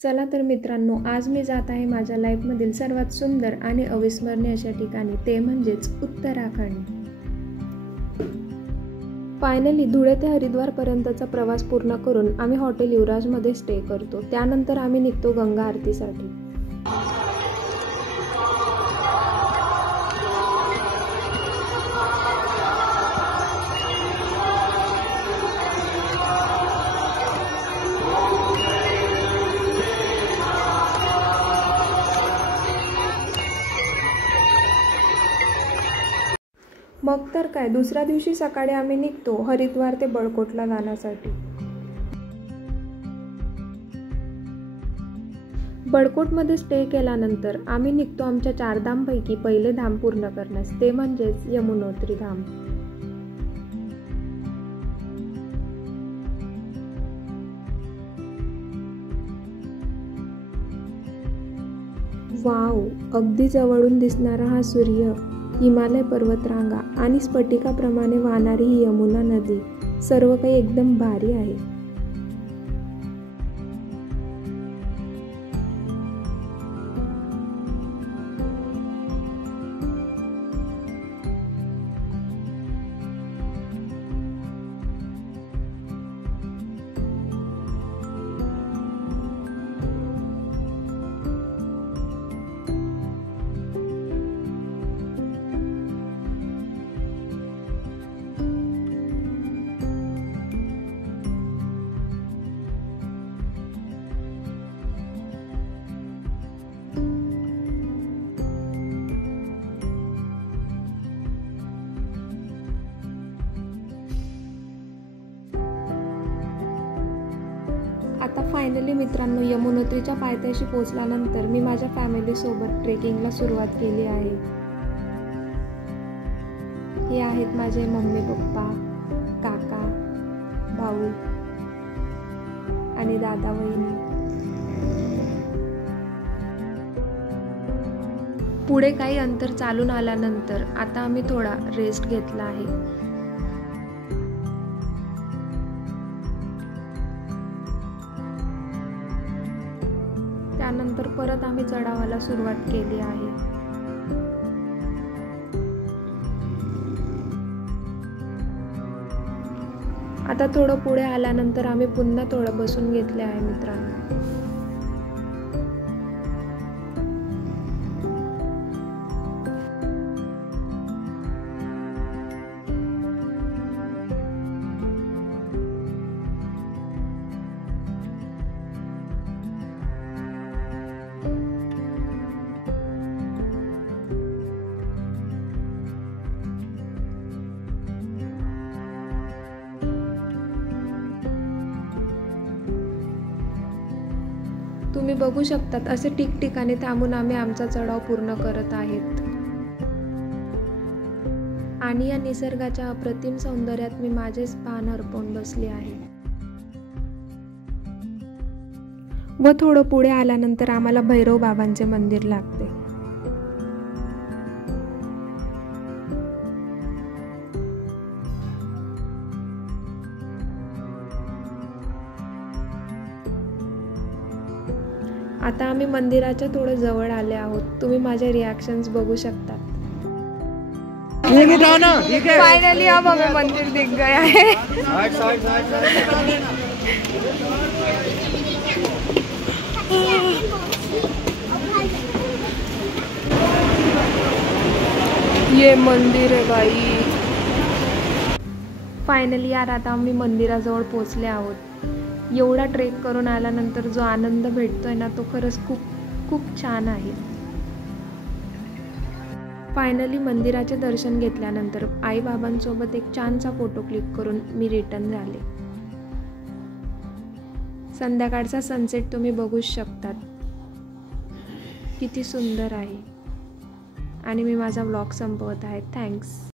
चला तर मित्रांनो, आज मी जात आहे माझ्या लाईफमधील सर्वात सुंदर आणि अविस्मरणीय अशा ठिकाणी, ते म्हणजेच उत्तराखंड. फायनली धुळे ते हरिद्वारपर्यंतचा प्रवास पूर्ण करून आम्ही हॉटेल युवराजमध्ये स्टे करतो. त्यानंतर आम्ही निघतो गंगा आरतीसाठी. मग तर काय, दुसऱ्या दिवशी सकाळी आम्ही निघतो हरिद्वार ते बळकोटला जाण्यासाठी. बळकोटमध्ये स्टे केल्यानंतर आम्ही निघतो आमच्या 4 धामपैकी पहिले धाम पूर्ण करण्यास, ते म्हणजेच यमुनोत्री धाम. वाव, अगदी जवळून दिसणारा हा सूर्य, हिमालय पर्वतरांगा आणि स्फटिकाप्रमाणे वाहणारी ही यमुना नदी, सर्व काही एकदम भारी आहे. आता फायनली मित्रांनो, यमुनोत्रीच्या पायथ्याशी पोहोचल्यानंतर मी माझ्या फॅमिलीसोबत ट्रेकिंगला सुरुवात केली आहे. हे आहेत माझे मम्मी पप्पा, काका, भाऊ आणि दादा वहिनी. पुढे काही अंतर चालून आल्यानंतर आता आम्ही थोडा रेस्ट घेतला आहे. त्यानंतर परत आम्ही चढावाला सुरुवात केली आहे. आता थोडं पुढे आल्यानंतर आम्ही पुन्हा थोडं बसून घेतले आहे मित्रांनो. तुम्ही बघू शकतात, असे ठिकठिकाणी थांबून आम्ही आमचा चढाव पूर्ण करत आहेत. आणि या निसर्गाच्या अप्रतिम सौंदर्यात मी माझेच पान हरपून बसले आहे. व थोडं पुढे आल्यानंतर आम्हाला भैरव बाबांचे मंदिर लागते. आता आम्ही मंदिराच्या थोडं जवळ आले आहोत. तुम्ही माझे रिॲक्शन्स बघू शकतात. फायनली अब हमें मंदिर दिख गया है. ये मंदिर है भाई. फायनली यार, आता आम्ही मंदिराजवळ पोहोचले आहोत. एवढा ट्रेक करून आल्यानंतर जो आनंद भेटतोय ना, तो खरंच खूप खूप छान आहे. फायनली मंदिराचे दर्शन घेतल्यानंतर आईबाबांसोबत एक छानसा फोटो क्लिक करून मी रिटर्न झाले. संध्याकाळचा सनसेट तुम्ही बघू शकतात, किती सुंदर आहे. आणि मी माझा व्लॉग संपवत आहे. थँक्स.